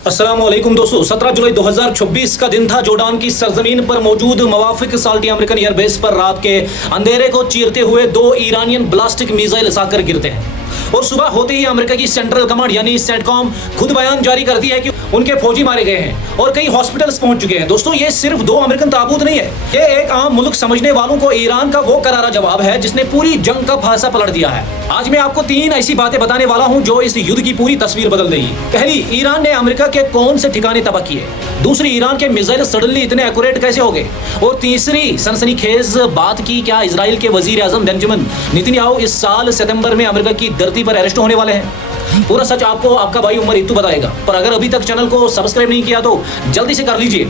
अस्सलामुअलैकुम दोस्तों, 17 जुलाई 2026 का दिन था। जोर्डान की सरजमीन पर मौजूद मवाफिक साल्टी अमेरिकन एयरबेस पर रात के अंधेरे को चीरते हुए दो ईरानियन ब्लास्टिक मिसाइल आकर गिरते हैं और सुबह होते ही अमेरिका की सेंट्रल कमांड यानी सेंटकॉम खुद बयान जारी करती है कि उनके फौजी मारे गए हैं और कई हॉस्पिटल्स पहुंच चुके हैं। दोस्तों, ये सिर्फ दो अमेरिकन ताबूत नहीं है, ये एक आम मुल्क समझने वालों को ईरान का वो करारा जवाब है जिसने पूरी जंग का फांसा पलट दिया है। आज मैं आपको तीन ऐसी बातें बताने वाला हूं जो इस युद्ध की पूरी तस्वीर बदल देगी। पहली, ईरान ने अमेरिका के कौन से ठिकाने तबाह किए। दूसरी, ईरान के मिसाइल सडनली इतने एक्यूरेट कैसे हो गए। और तीसरी सनसनीखेज बात की, क्या इजराइल के वजीर आजम बेंजामिन नेतन्याहू इस साल सितंबर में अमेरिका की धरती पर अरेस्ट होने वाले हैं। पूरा सच आपको आपका भाई उमर इत्तू बताएगा, पर अगर अभी तक चैनल को सब्सक्राइब नहीं किया तो जल्दी से कर लीजिए।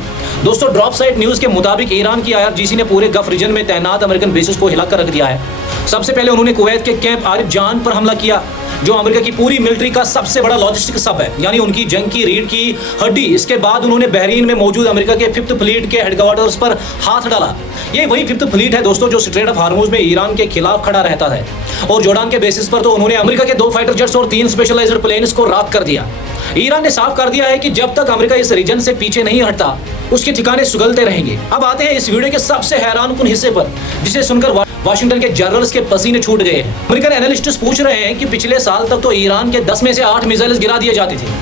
दोस्तों, ड्रॉप साइट न्यूज के मुताबिक ईरान की IRGC ने पूरे गल्फ रीजन में तैनात अमेरिकन बेसेस को हिलाकर रख दिया है। सबसे पहले उन्होंने कुवैत के कैंप आरिफ जान पर हमला किया, जो अमेरिका की पूरी मिलिट्री का सबसे बड़ा लॉजिस्टिक सब है, यानी उनकी जंग की रीढ़ की हड्डी। इसके बाद उन्होंने बहरीन में मौजूद अमेरिका के 5th फ्लीट के हेडक्वार्टर्स पर हाथ डाला। ये वही 5th फ्लीट है दोस्तों जो स्ट्रेट ऑफ हार्मूज में ईरान के खिलाफ खड़ा रहता है। और जोर्डान के बेसिस पर तो उन्होंने अमेरिका के 2 फाइटर जेट्स और 3 स्पेशलाइज्ड प्लेन्स को राख कर दिया। ईरान ने साफ कर दिया है कि जब तक अमेरिका इस रीजन से पीछे नहीं हटता, उसके ठिकाने सुगलते रहेंगे। अब आते हैं इस वीडियो के सबसे हैरानकुन हिस्से पर, जिसे सुनकर वाशिंगटन के जनरल्स के पसीने छूट गए हैं। अमेरिकन एनालिस्ट्स पूछ रहे हैं कि पिछले साल तक तो ईरान के 10 में से 8 मिसाइल गिरा दिए जाते थे,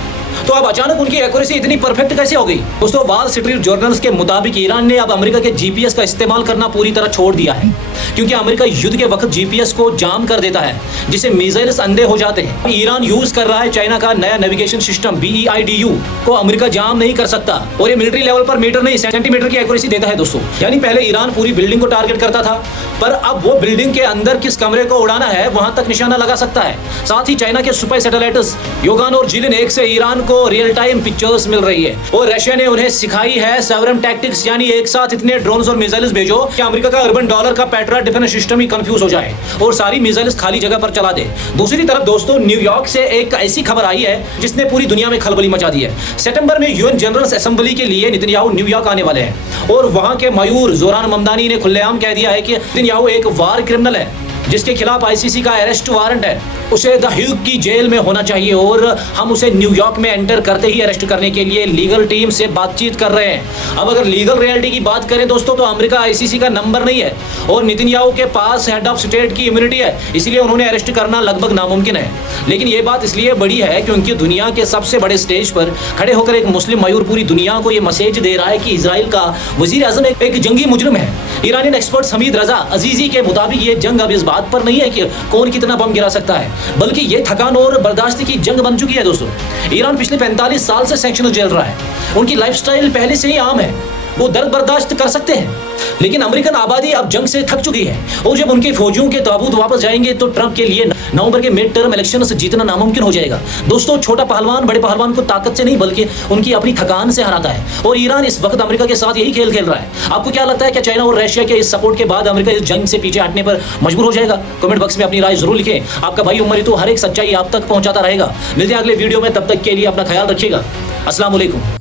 तो अब अचानक उनकी एक्यूरेसी इतनी परफेक्ट कैसे हो गई। दोस्तों, वॉल स्ट्रीट जर्नल्स के मुताबिक ईरान ने अब अमेरिका के GPS का इस्तेमाल करना पूरी तरह छोड़ दिया है, क्योंकि अमेरिका युद्ध के वक्त GPS को जाम कर देता है, जिससे मिसाइल्स अंधे हो जाते हैं। ईरान यूज कर रहा है चाइना का नया नेविगेशन सिस्टम BEIDU को अमेरिका जाम नहीं कर सकता, और ये मिलिट्री लेवल पर मीटर नहीं सेंटीमीटर की एक्यूरेसी देता है दोस्तों। यानी पहले ईरान पूरी बिल्डिंग को टारगेट करता था, पर अब वो बिल्डिंग के अंदर किस कमरे को उड़ाना है वहां तक निशाना लगा सकता है। साथ ही चाइना के सुपर सैटेलाइट्स योगान और जिलिन 1 से ईरान को रियल टाइम पिक्चर्स मिल रही है, और रशिया ने उन्हें सिखाई है सेवरम टैक्टिक्स, यानी एक साथ इतने ड्रोन्स और मिसाइल्स भेजो कि अमेरिका का अर्बन डॉलर का पेट्रोल डिफेंस सिस्टम ही कंफ्यूज हो जाए और सारी मिसाइल्स खाली जगह पर चला दे। दूसरी तरफ दोस्तों, न्यूयॉर्क से एक ऐसी खबर आई है जिसने पूरी दुनिया में खलबली मचा दी है। सितंबर में UN जनरल असेंबली के लिए नेतन्याहू न्यूयॉर्क आने वाले हैं, और वहां के मयूर जोरान ममदानी ने खुलेआम कह दिया है कि नेतन्याहू एक वार क्रिमिनल है, जिसके खिलाफ ICC का अरेस्ट वारंट है। उसे द हेग की जेल में होना चाहिए, और हम उसे न्यूयॉर्क में एंटर करते ही अरेस्ट करने के लिए लीगल टीम से बातचीत कर रहे हैं। अब अगर लीगल रियलिटी की बात करें दोस्तों, तो अमेरिका ICC का नंबर नहीं है, और नेतन्याहू के पास हेड ऑफ स्टेट की इम्यूनिटी है, इसलिए उन्होंने अरेस्ट करना लगभग नामुमकिन है। लेकिन ये बात इसलिए बड़ी है क्योंकि दुनिया के सबसे बड़े स्टेज पर खड़े होकर एक मुस्लिम मयूर पूरी दुनिया को ये मैसेज दे रहा है कि इजराइल का वजीर आजम एक जंगी मुजरिम है। ईरानी एक्सपर्ट हमीद रजा अजीजी के मुताबिक ये जंग अब इस बात पर नहीं है कि कौन कितना बम गिरा सकता है, बल्कि ये थकान और बर्दाश्त की जंग बन चुकी है दोस्तों। ईरान पिछले 45 साल से सैंक्शन झेल रहा है, उनकी लाइफस्टाइल पहले से ही आम है, वो दर्द बर्दाश्त कर सकते हैं। लेकिन अमेरिकन आबादी अब जंग से थक चुकी है, और जब उनके फौजियों के ताबूत वापस जाएंगे तो ट्रंप के लिए नवंबर के मिड टर्म इलेक्शन से जीतना नामुमकिन हो जाएगा। दोस्तों, छोटा पहलवान बड़े पहलवान को ताकत से नहीं बल्कि उनकी अपनी थकान से हराता है, और ईरान इस वक्त अमेरिका के साथ यही खेल खेल रहा है। आपको क्या लगता है कि चाइना और रशिया के इस सपोर्ट के बाद अमेरिका इस जंग से पीछे हटने पर मजबूर हो जाएगा? कमेंट बॉक्स में अपनी राय जरूर लिखें। आपका भाई उमर इत्तू हर एक सच्चाई आप तक पहुंचाता रहेगा। मिलते हैं अगले वीडियो में, तब तक के लिए अपना ख्याल रखिएगा। अस्सलाम वालेकुम।